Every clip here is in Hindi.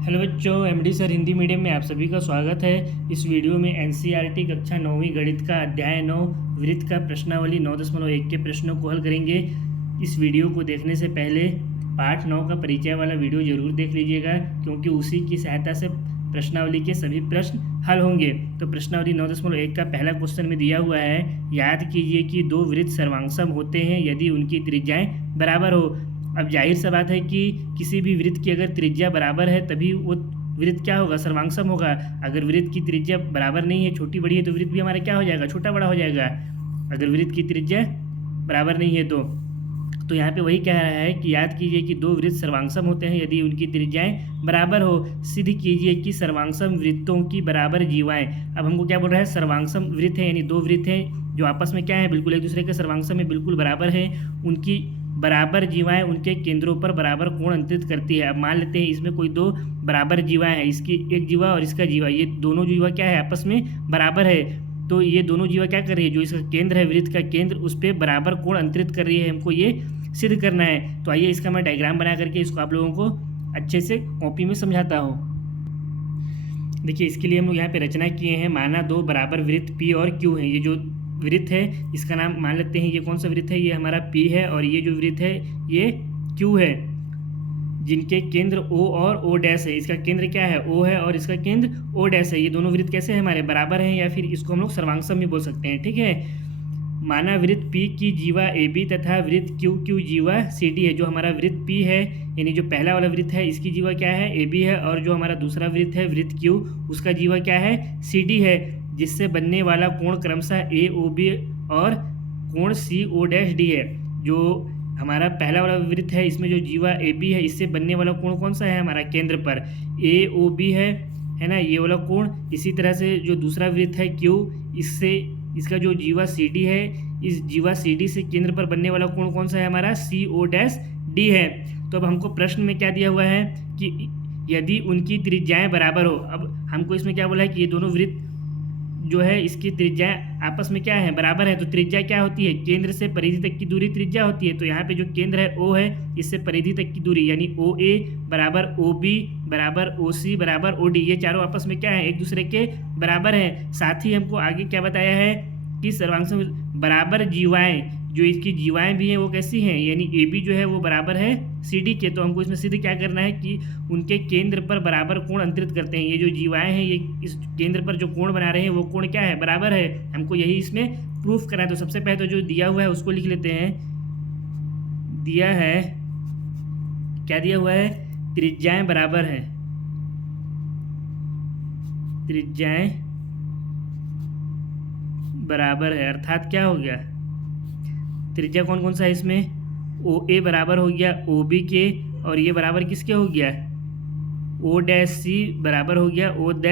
हेलो बच्चों, एमडी सर हिंदी मीडियम में आप सभी का स्वागत है। इस वीडियो में एनसीईआरटी कक्षा 9वीं गणित का अध्याय 9 वृत्त का प्रश्नावली 9.1 के प्रश्नों को हल करेंगे। इस वीडियो को देखने से पहले पाठ 9 का परिचय वाला वीडियो जरूर देख लीजिएगा, क्योंकि उसी की सहायता से प्रश्नावली के सभी प्रश्न हल होंगे। तो प्रश्नावली 9.1 का पहला क्वेश्चन में दिया हुआ है, याद कीजिए कि दो वृत्त सर्वांगसम होते हैं यदि उनकी त्रिज्याएं बराबर हो। अब जाहिर सा बात है कि किसी भी वृत्त की अगर त्रिज्या बराबर है तभी वो वृत्त क्या होगा, सर्वांगसम होगा। अगर वृत्त की त्रिज्या बराबर नहीं है, छोटी बड़ी है, तो वृत्त भी हमारा क्या हो जाएगा, छोटा बड़ा हो जाएगा। अगर वृत्त की त्रिज्या बराबर नहीं है तो यहाँ पे वही कह रहा है कि याद कीजिए कि दो वृत्त सर्वांगसम होते हैं यदि उनकी त्रिज्याएं बराबर हो। सिद्ध कीजिए कि सर्वांगसम वृत्तों की बराबर जीवाएं। अब हमको क्या बोल रहा है, सर्वांगसम वृत्त है यानी दो वृत्त हैं जो आपस में क्या है, बिल्कुल एक दूसरे के सर्वांगसम में बिल्कुल बराबर है। उनकी बराबर जीवाएं उनके केंद्रों पर बराबर कोण अंतरित करती है। अब मान लेते हैं इसमें कोई दो बराबर जीवाएं हैं, इसकी एक जीवा और इसका जीवा, ये दोनों जीवा क्या है, आपस में बराबर है। तो ये दोनों जीवा क्या कर रही है, जो इसका केंद्र है, वृत्त का केंद्र, उस पर बराबर कोण अंतरित कर रही है। हमको ये सिद्ध करना है। तो आइए इसका मैं डायग्राम बना करके इसको आप लोगों को अच्छे से कॉपी में समझाता हूँ। देखिए, इसके लिए हम लोग यहाँ पे रचना किए हैं। माना दो बराबर वृत्त P और Q हैं। ये जो वृत्त है इसका नाम मान लेते हैं, ये कौन सा वृत्त है, ये हमारा P है, और ये जो वृत्त है ये Q है, जिनके केंद्र O और O डैश है। इसका केंद्र क्या है, O है, और इसका केंद्र O डैश है। ये दोनों वृत्त कैसे हैं, हमारे बराबर हैं, या फिर इसको हम लोग सर्वांगसम भी बोल सकते हैं। ठीक है। माना वृत्त P की जीवा AB तथा वृत्त Q की जीवा CD है। जो हमारा वृत्त P है यानी जो पहला वाला वृत्त है, इसकी जीवा क्या है, AB है, और जो हमारा दूसरा वृत्त है वृत्त Q, उसका जीवा क्या है, CD है, जिससे बनने वाला कोण क्रमशः AOB और कोण CO'D है। जो हमारा पहला वाला वृत्त है इसमें जो जीवा AB है, इससे बनने वाला कोण कौन सा है, हमारा केंद्र पर AOB है ना, ये वाला कोण। इसी तरह से जो दूसरा वृत्त है Q, इससे इसका जो जीवा CD है, इस जीवा CD से केंद्र पर बनने वाला कोण कौन सा है, हमारा CO'D है। तो अब हमको प्रश्न में क्या दिया हुआ है कि यदि उनकी त्रिज्याएं बराबर हो। अब हमको इसमें क्या बोला है कि ये दोनों वृत्त जो है इसकी त्रिज्याएं आपस में क्या है, बराबर है। तो त्रिज्या क्या होती है, केंद्र से परिधि तक की दूरी त्रिज्या होती है। तो यहाँ पे जो केंद्र है O है, इससे परिधि तक की दूरी यानी OA बराबर OB बराबर OC बराबर OD, ये चारों आपस में क्या है, एक दूसरे के बराबर है। साथ ही हमको आगे क्या बताया है कि सर्वांगसम बराबर जीवाएं, जो इसकी जीवाएं भी हैं वो कैसी हैं, यानी AB जो है वो बराबर है CD के। तो हमको इसमें सिद्ध क्या करना है कि उनके केंद्र पर बराबर कोण अंतरित करते हैं। ये जो जीवाएं हैं ये इस केंद्र पर जो कोण बना रहे हैं वो कोण क्या है, बराबर है। हमको यही इसमें प्रूफ करना है। तो सबसे पहले तो जो दिया हुआ है उसको लिख लेते हैं। दिया है, क्या दिया हुआ है, त्रिज्याएं बराबर है। त्रिज्याएं बराबर है अर्थात क्या हो गया, त्रिज्या कौन कौन सा है इसमें, OA बराबर हो गया OB के, और ये बराबर किसके हो गया, O'C बराबर हो गया O'D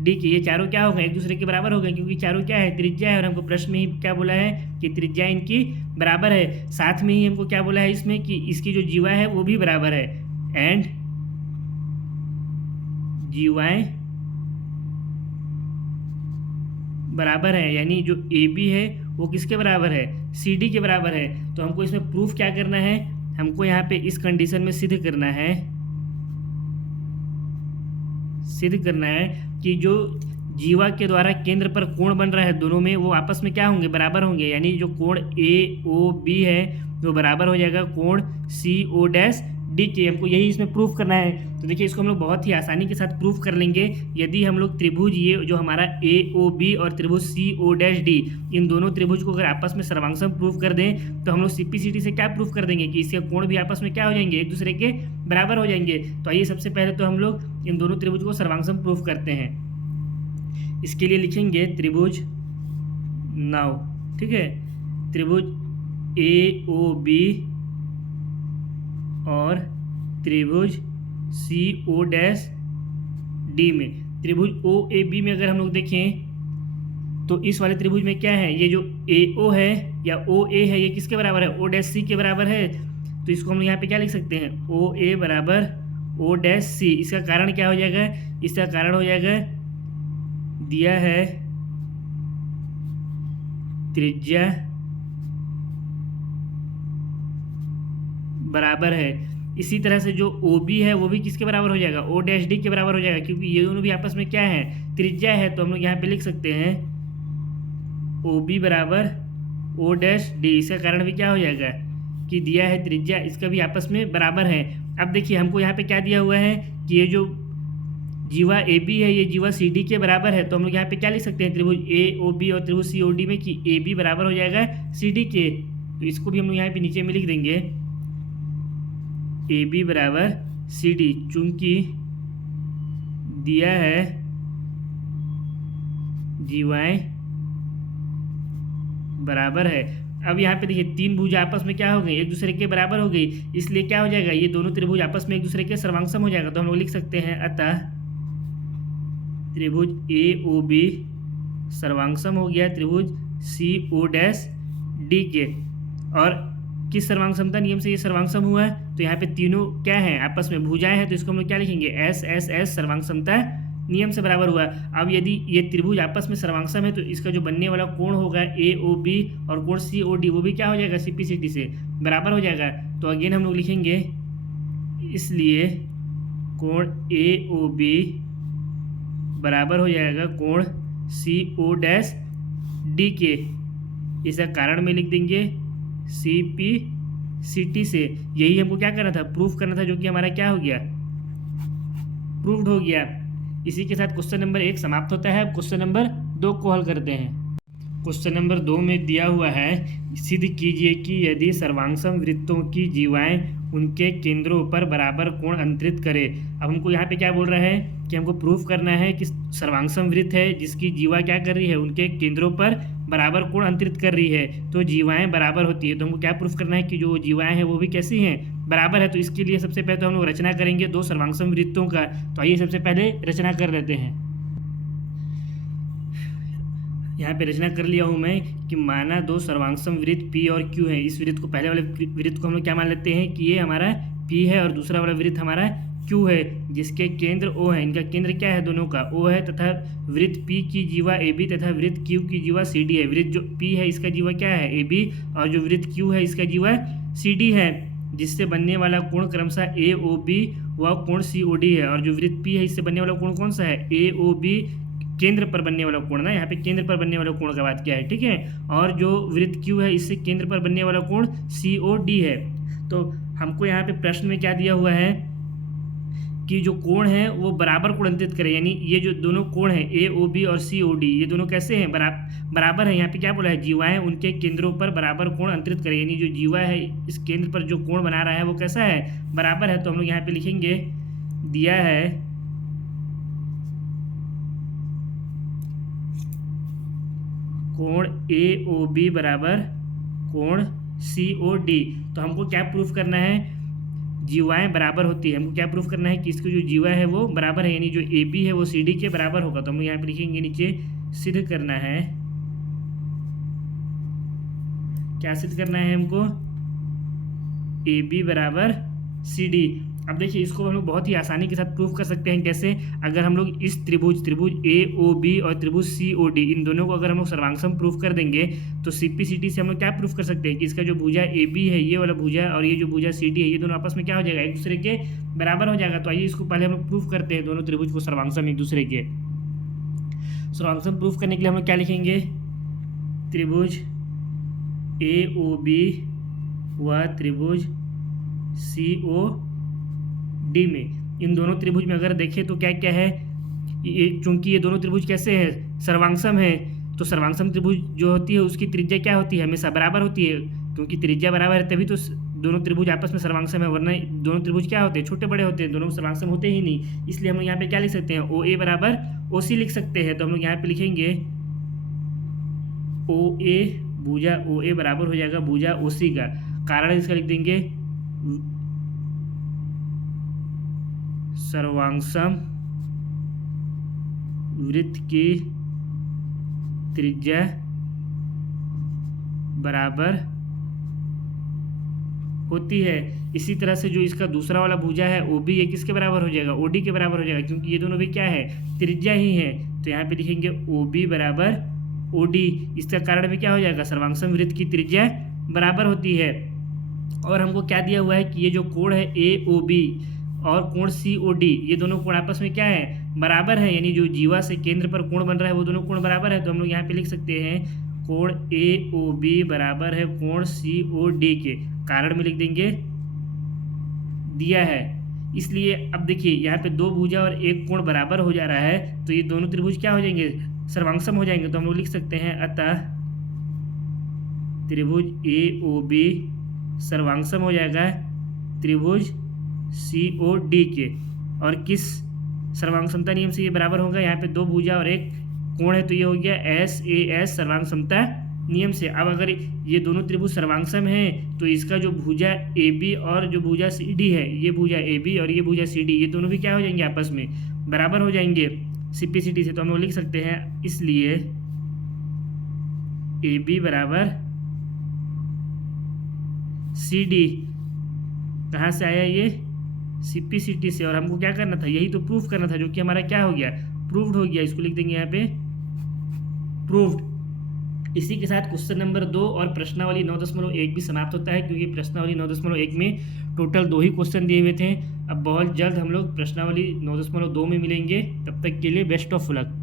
के। ये चारों क्या हो गए, एक दूसरे के बराबर हो गए, क्योंकि चारों क्या है, त्रिज्या है। और हमको प्रश्न में ही क्या बोला है कि त्रिज्या इनकी बराबर है। साथ में ही हमको क्या बोला है इसमें कि इसकी जो जीवा है वो भी बराबर है। एंड जीवाएं बराबर है, यानी जो AB है वो किसके बराबर है, CD के बराबर है। तो हमको इसमें प्रूफ क्या करना है, हमको यहाँ पे इस कंडीशन में सिद्ध करना है कि जो जीवा के द्वारा केंद्र पर कोण बन रहा है दोनों में, वो आपस में क्या होंगे, बराबर होंगे। यानी जो कोण AOB है वो बराबर हो जाएगा कोण CO'D के। हमको यही इसमें प्रूफ करना है। तो देखिए, इसको हम लोग बहुत ही आसानी के साथ प्रूफ कर लेंगे। यदि हम लोग त्रिभुज, ये जो हमारा AOB और त्रिभुज CO'D, इन दोनों त्रिभुज को अगर आपस में सर्वांगसम प्रूफ कर दें तो हम लोग CPCD से क्या प्रूफ कर देंगे कि इसके कोण भी आपस में क्या हो जाएंगे, एक दूसरे के बराबर हो जाएंगे। तो आइए सबसे पहले तो हम लोग इन दोनों त्रिभुज को सर्वांगसम प्रूफ करते हैं। इसके लिए लिखेंगे त्रिभुज नाव, ठीक है, त्रिभुज AOB और त्रिभुज CO'D में, त्रिभुज OAB में अगर हम लोग देखें तो इस वाले त्रिभुज में क्या है, ये जो AO है या OA है, ये किसके बराबर है, O'C के बराबर है। तो इसको हम यहाँ पे क्या लिख सकते हैं, OA बराबर O'C। इसका कारण क्या हो जाएगा, इसका कारण हो जाएगा, दिया है त्रिज्या बराबर है। इसी तरह से जो ओ बी है वो भी किसके बराबर हो जाएगा, ओ डैश डी के बराबर हो जाएगा, क्योंकि ये दोनों भी आपस में क्या है, त्रिज्या है। तो हम लोग यहाँ पे लिख सकते हैं ओ बी बराबर ओ डैश डी। इसका कारण भी क्या हो जाएगा कि दिया है त्रिज्या इसका भी आपस में बराबर है। अब देखिए हमको यहाँ पे क्या दिया हुआ है कि ये जो जीवा ए बी है ये जीवा सी डी के बराबर है। तो हम लोग यहाँ पे क्या लिख सकते हैं, त्रिभुज ए ओ बी और त्रिभुज सी ओ डी में कि ए बी बराबर हो जाएगा सी डी के। तो इसको भी हम लोग यहाँ पे नीचे में लिख देंगे ए बी बराबर सी डी, चूंकि दिया है जीवाएं बराबर है। अब यहाँ पे देखिए तीन भुज आपस में क्या हो गई, एक दूसरे के बराबर हो गई, इसलिए क्या हो जाएगा, ये दोनों त्रिभुज आपस में एक दूसरे के सर्वांगसम हो जाएगा। तो हम लोग लिख सकते हैं अतः त्रिभुज ए ओ बी सर्वांगसम हो गया त्रिभुज सी ओ डैश डी के। और किस सर्वांग नियम से ये सर्वांगसम हुआ है, तो यहाँ पे तीनों क्या है आपस में भुजाएं हैं, तो इसको हम लोग क्या लिखेंगे, एस एस एस सर्वांग समता नियम से बराबर हुआ। अब यदि ये त्रिभुज आपस में सर्वांगसम है तो इसका जो बनने वाला कोण होगा ए ओ बी और कोण सी ओ डी वो भी क्या हो जाएगा, सी पी सी डी से बराबर हो जाएगा। तो अगेन हम लोग लिखेंगे इसलिए कोण ए ओ बी बराबर हो जाएगा कोण सी ओ डैश डी के। इसका कारण में लिख देंगे सी पी सी टी से। यही हमको क्या करना था, प्रूफ करना था, जो कि हमारा क्या हो गया, प्रूव्ड हो गया। इसी के साथ क्वेश्चन नंबर 1 समाप्त होता है। क्वेश्चन नंबर 2 को हल करते हैं। क्वेश्चन नंबर 2 में दिया हुआ है, सिद्ध कीजिए कि यदि सर्वांगसम वृत्तों की जीवाएं उनके केंद्रों पर बराबर कोण अंतरित करें। अब हमको यहाँ पे क्या बोल रहा है कि हमको प्रूफ करना है कि सर्वांगसम वृत्त है जिसकी जीवा क्या कर रही है, उनके केंद्रों पर बराबर कोण अंतरित कर रही है, तो जीवाएं बराबर होती है। तो हमको क्या प्रूफ करना है कि जो जीवाएं हैं वो भी कैसी हैं, बराबर है। तो इसके लिए सबसे पहले तो हम लोग रचना करेंगे दो सर्वांगसम वृत्तों का। तो आइए सबसे पहले रचना कर लेते हैं। यहाँ पे रचना कर लिया हूँ मैं कि माना दो सर्वांगसम वृत्त P और Q है। इस वृत्त को, पहले वाले वृत्त को हम लोग क्या मान लेते हैं कि ये हमारा P है और दूसरा वाला वृत्त हमारा Q है, जिसके केंद्र O है। इनका केंद्र क्या है, दोनों का O है, तथा वृत्त P की जीवा AB तथा वृत्त Q की जीवा CD है। वृत्त जो P है इसका जीवा क्या है, AB, और जो वृत्त Q है इसका जीवा CD है, जिससे बनने वाला कोण क्रमशः AOB व कोण COD है। और जो वृत्त P है इससे बनने वाला कोण कौन सा है, AOB, केंद्र पर बनने वाला कोण ना, यहाँ पे केंद्र पर बनने वाला कोण का बात किया है, ठीक है। और जो वृत्त Q है इससे केंद्र पर बनने वाला कोण COD है। तो हमको यहाँ पे प्रश्न में क्या दिया हुआ है कि जो कोण है वो बराबर कोण अंतरित करें, यानी ये जो दोनों कोण है AOB और COD ये दोनों कैसे हैं, बराबर है। यहाँ पे क्या बोला है, जीवाएं उनके केंद्रों पर बराबर कोण अंतरित करें, यानी जो जीवा है इस केंद्र पर जो कोण बना रहा है वो कैसा है, बराबर है। तो हम लोग यहाँ पे लिखेंगे दिया है कोण AOB बराबर कोण COD। तो हमको क्या प्रूफ करना है, जीवाएं बराबर होती है। हमको क्या प्रूफ करना है कि इसकी जो जीवा है वो बराबर है, यानी जो AB है वो CD के बराबर होगा। तो हम यहाँ पे लिखेंगे नीचे सिद्ध करना है, क्या सिद्ध करना है हमको, AB बराबर CD। अब देखिए इसको हम लोग बहुत ही आसानी के साथ प्रूफ कर सकते हैं। कैसे, अगर हम लोग इस त्रिभुज AOB और त्रिभुज COD इन दोनों को अगर हम लोग सर्वांगसम प्रूफ कर देंगे तो CPCT से हम लोग क्या प्रूफ कर सकते हैं कि इसका जो भुजा AB है ये वाला भुजा और ये जो भुजा CD है ये दोनों आपस में क्या हो जाएगा, एक दूसरे के बराबर हो जाएगा। तो आइए इसको पहले हम लोग प्रूफ करते हैं, दोनों त्रिभुज को सर्वांगसम एक दूसरे के। सर्वांगसम प्रूफ करने के लिए हम लोग क्या लिखेंगे, त्रिभुज AOB व त्रिभुज COD में, इन दोनों त्रिभुज में अगर देखें तो क्या क्या है, चूंकि ये दोनों त्रिभुज कैसे हैं, सर्वांगसम है। तो सर्वांगसम त्रिभुज जो होती है उसकी त्रिज्या क्या होती है, हमेशा बराबर होती है, क्योंकि त्रिज्या बराबर है तभी तो दोनों त्रिभुज आपस में सर्वांगसम है, वरना दोनों त्रिभुज क्या होते हैं, छोटे बड़े होते हैं, दोनों सर्वांगसम होते ही नहीं। इसलिए हम लोग यहाँ पे क्या लिख सकते हैं, OA बराबर OC लिख सकते हैं। तो हम लोग यहाँ पे लिखेंगे OA, भुजा OA बराबर हो जाएगा भुजा OC का। कारण इसका लिख देंगे सर्वांगसम वृत्त की त्रिज्या बराबर होती है। इसी तरह से जो इसका दूसरा वाला भुजा है OB ये किसके बराबर हो जाएगा, OD के बराबर हो जाएगा, क्योंकि ये दोनों भी क्या है, त्रिज्या ही है। तो यहाँ पे लिखेंगे OB बराबर OD। इसका कारण भी क्या हो जाएगा, सर्वांगसम वृत्त की त्रिज्या बराबर होती है। और हमको क्या दिया हुआ है कि ये जो कोण है ए ओ बी और कोण सी ओ डी, ये दोनों कोण आपस में क्या है, बराबर है, यानी जो जीवा से केंद्र पर कोण बन रहा है वो दोनों कोण बराबर है। तो हम लोग यहाँ पे लिख सकते हैं कोण ए ओ बी बराबर है कोण सी ओ डी के। कारण में लिख देंगे दिया है, इसलिए अब देखिए यहाँ पे दो भुजा और एक कोण बराबर हो जा रहा है, तो ये दोनों त्रिभुज क्या हो जाएंगे, सर्वांगसम हो जाएंगे। तो हम लोग लिख सकते हैं अतः त्रिभुज ए ओ बी सर्वांगसम हो जाएगा त्रिभुज सी ओ डी के। और किस सर्वांग समता नियम से ये बराबर होगा, यहाँ पे दो भुजा और एक कोण है तो ये हो गया एस ए एस सर्वांग समता नियम से। अब अगर ये दोनों त्रिभुज सर्वांगसम हैं तो इसका जो भुजा ए बी और जो भुजा सी डी है, ये भुजा ए बी और ये भुजा सी डी, ये दोनों भी क्या हो जाएंगे, आपस में बराबर हो जाएंगे सिम्प्लिसिटी से। तो हम लोग लिख सकते हैं इसलिए ए बी बराबर सी डी कहाँ से आया, ये सिम्प्लिसिटी से। और हमको क्या करना था, यही तो प्रूफ करना था, जो कि हमारा क्या हो गया, प्रूव्ड हो गया। इसको लिख देंगे यहाँ पे प्रूव्ड। इसी के साथ क्वेश्चन नंबर 2 और प्रश्नावली 9.1 भी समाप्त होता है, क्योंकि प्रश्नावली 9.1 में टोटल 2 ही क्वेश्चन दिए हुए थे। अब बहुत जल्द हम लोग प्रश्नावली 9.2 में मिलेंगे, तब तक के लिए बेस्ट ऑफ लक।